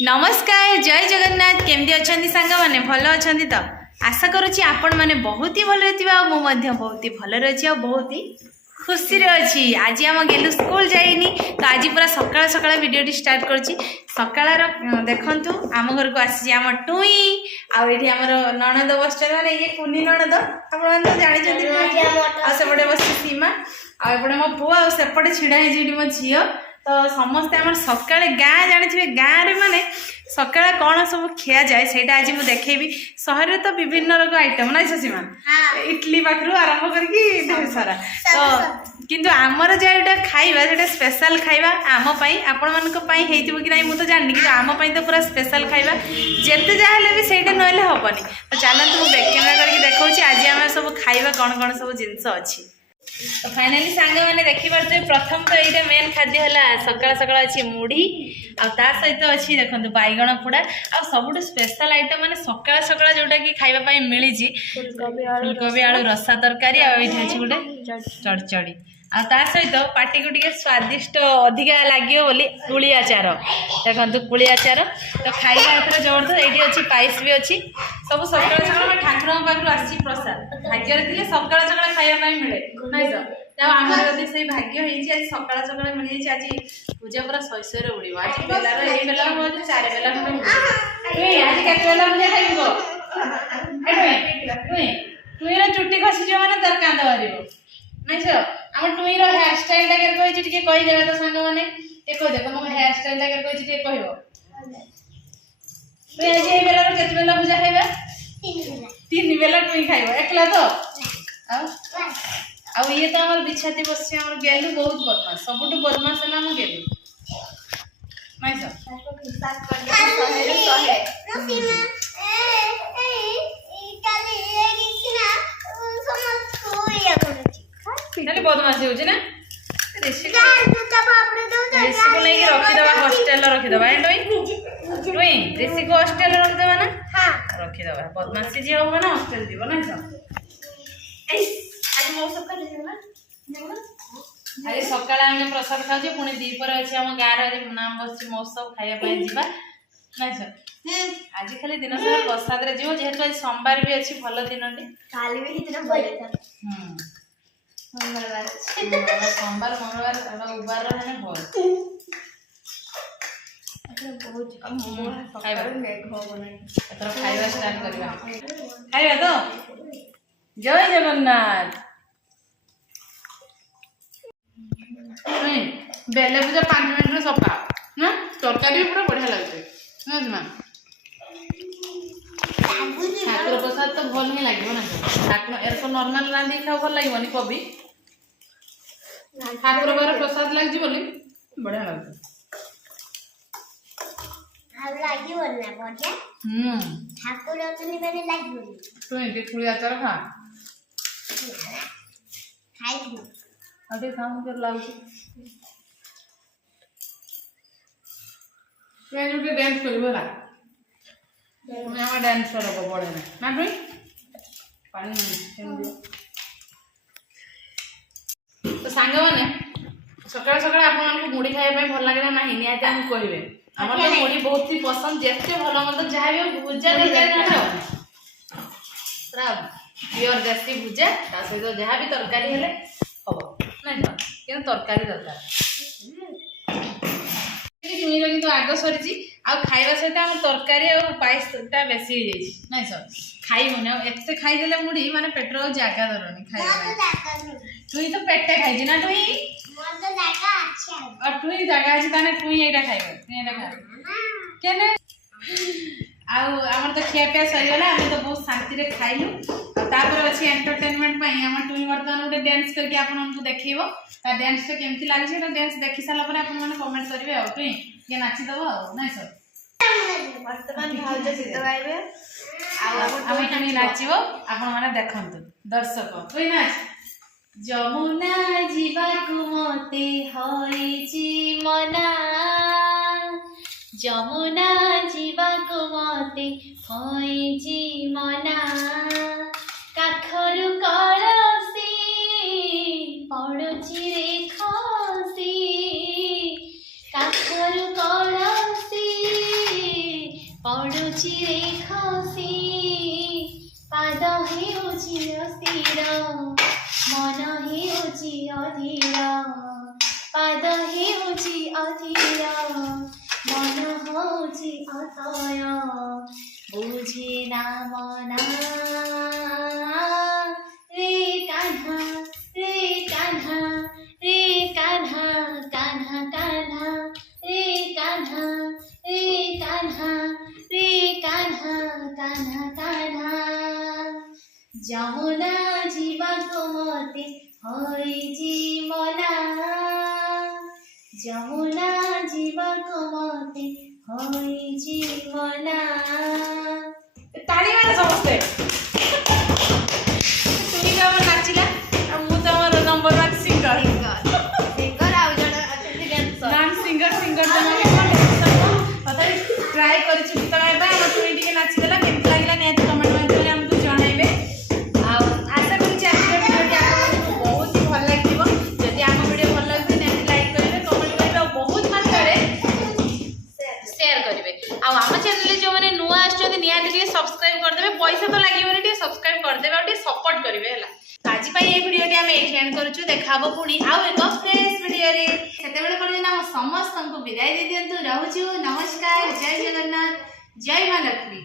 नमस्कार जय जगन्नाथ केमती अच्छा सांग मैंने भल अच्छा तो आशा करुच्ची आपण मैंने बहुत ही भल मुझे बहुत ही भल अच्छी बहुत ही खुशी अच्छी आज आम गेलु स्कूल जाइनी तो आज पूरा सकाल सकाल वीडियो स्टार्ट करुच्ची सकाळ देखु आम घर को आसी आम टुई आम नणद बस ये कुनी नणद आप जानते बस सीमा आपटे मो पु आसपटे छिड़ा मो झील तो समस्ते आम सका गाँ जानी गाँव में माने सका कौन सब खिया जाए से आज मुझे देखेबी सहर में तो विभिन्न रक आइटम ना सीमा इडली पाखु आरंभ कर सारा तो किंतु आमर जोटा खाइबा से स्पेशल खाइबा आम आपण मानी कि ना मुझे जानी कि आम तो पूरा स्पेशल खाइबा जिते जहाँ भी सहीटा नहले हेनी तो चलते मुझे बैक कैमेरा करके देखा आज आम सब खाइबा कौन कौन सब जिनस अच्छी तो फाइनाली सांग मैंने देखिपे प्रथम तो ये मेन खाद्य है सकाल सकाल अच्छी मुढ़ी आ सहित अच्छी देखो बैगण पोड़ा आ सब स्पेशल आइटम माने सकाल सकाल जोटा कि खाइबा मिली फुलकोबी आलू रसा तरकारी अच्छी गोटे चढ़चड़ी आ सहित पार्टी को टे स्वादिष्ट अधिका लगे बोली कुली आचार देखो कुली आचार तो खाइबा एथर जबरदस्त ये अच्छी पाइस भी अच्छी सब सकाल सकाल ठाकुर पाखु आसी प्रसाद भाग्य थे सकाल सकाल खाइबा मिले नहीं तो आम से भाग्य हो सकाल सकाल मिल जाए आज पूजा पूरा शैशव उड़ो आज बेलार ये बेला 4 बेला आज के बेला पूजा खाइब टुईर चुट्टी खसी मैंने तार कांद बाहर नहीं सर आम टुईर हेयर स्टाइल टे कहीदेवे तो सांग मैंने कह देख मो हेयर स्टाइल टे कह आज ये बेला के बेला पूजा खाइबा 3 बेला टुई खाइब एकला तो आउ ये तो आम बिछाती बस गेलु बहुत बदमाश सबुठ बदमाश है आम गेलु नहीं सर बदमाशी हो ना ऋषि को नहीं रखीदे हस्टेल रखीदे टुई ऋषि को हस्टेल रखीदे ना रखीदे बदमाशी जी हम ना हस्टेल जीव ना आज सकाଳେ आम प्रसाद खाऊे पुणी दीपर अच्छे आम गाँव नाम बस महोत्सव खावाई जावा ना सर आज खाली दिन सारा प्रसाद रे जीव जेहेतु आज सोमवार भी अच्छी भल दिन सोमवार मंगलवार उबार है भल खाइबा स्टार्ट करवा खाइबा तो जय जगन्नाथ बेले पूजा 5 मिनट सफा ना तरकारी भी पूरा बढ़िया लगे ना ठाकुर प्रसाद तो भल ही लगे ना ठाकुर एर को नॉर्मल रांधि खाओ भल लगे कभी ठाकुर बार प्रसाद लगे बोली बढ़िया लगे ठाकुर लगे खुली आचार खा खाई अभी खाऊं कर लाऊं ये जो डांस करिबो ला मैं हम डांस करबो पड़े ना भाई पानी नहीं तो सांग माने सकाळ सकाळ आपण मानक मुड़ी खाइबा भल लागे ना निहाते हम कहबे हमर तो मुड़ी बहुत ही पसंद जेते भल मत जहा भी भुजा दे ना पूरा प्योर देसी भुजा ता सहित जहा भी तरकारी हेले हबो नहीं कि तरकारी दरकार तो आग सरी खाइबा सहित आम तरकारी और पाइसटा बेसी हो सर खाइबन एत खाईदे मुड़ी माने पेटर और जगह धरनी खाइबा टुई तो पेटे खाई ना टुई और टुई जगह अच्छी ताने टुई एटा खाइबा केने आमर तो खियापिया सरीगला आम तो बहुत शांति रे खाइलु तापर अच्छी एंटरटेनमेंट आम टुई बर्तमान गोटे डांस करके आपको देखो डांस तो केमती लगे डांस देखी सारापर आप कमेंट करेंगे आ टुई ये नाचिदेव ना सर बर्तमान भाउज गीत गाइबे आम टुई नाचब आपण देखु दर्शक टुई नाच যমুনা জীবাকু মতে হইছি মনা যমুনা জীবাকু মতে হইছি মনা কাখরু কলসি পড়ুছি রে খসি কাখরু কলসি ପଡ଼ୁଛି ରେ ଖସି ପାଦ ହେଉଛି ଅସ୍ଥିର ମନ ହେଉଛି ଅଧୀର ପାଦ ହେଉଛି ଅଧୀର ମନ ହେଉଛି ଅତୟ ବୁଝେ ନା ମନା ରେ କାହ୍ନା କାହ୍ନା କାହ୍ନା କାହ୍ନା ରେ କାହ୍ନା କାହ୍ନା କାହ୍ନା କାହ୍ନା ଯମୁନା ଯିବାକୁ ମତେ ହୋଇଛି ମନା ଯମୁନା ଯିବାକୁ ମତେ ହୋଇଛି ମନା ताली मारे समस्ते तुमी तो हमर नाचिला आ मु तो हमर नंबर 1 सिंगर डांस सिंगर जना के पता ट्राई करि छु गीत गाइबा हम तुमी टिके नाचि देला केमति लागिला ने कमेंट माध्यम हमकु जणाइबे आ आशा करि छि आज वीडियो आपको बहुत ही भल लागिबो जदि हम वीडियो भल लागबे ने लाइक करिवे कमेंट करिवे और बहुत मात्रा शेयर करिवे आ हम चैनल जो माने नुआ आछन नियाती टिके सब्सक्राइब कर देबे पैसा तो लागिबो टिके सब्सक्राइब कर देबे और टिके सपोर्ट करिवे हला आज पाई ए वीडियो टी हम एठी एंड करूछु देखाबो पुनी आउ एक फ्रेश वीडियो रे सेते बेले पर हम समस्त को विदाई दे दियंतु रहूछु नमस्कार जय जगन्नाथ जय मां लक्ष्मी।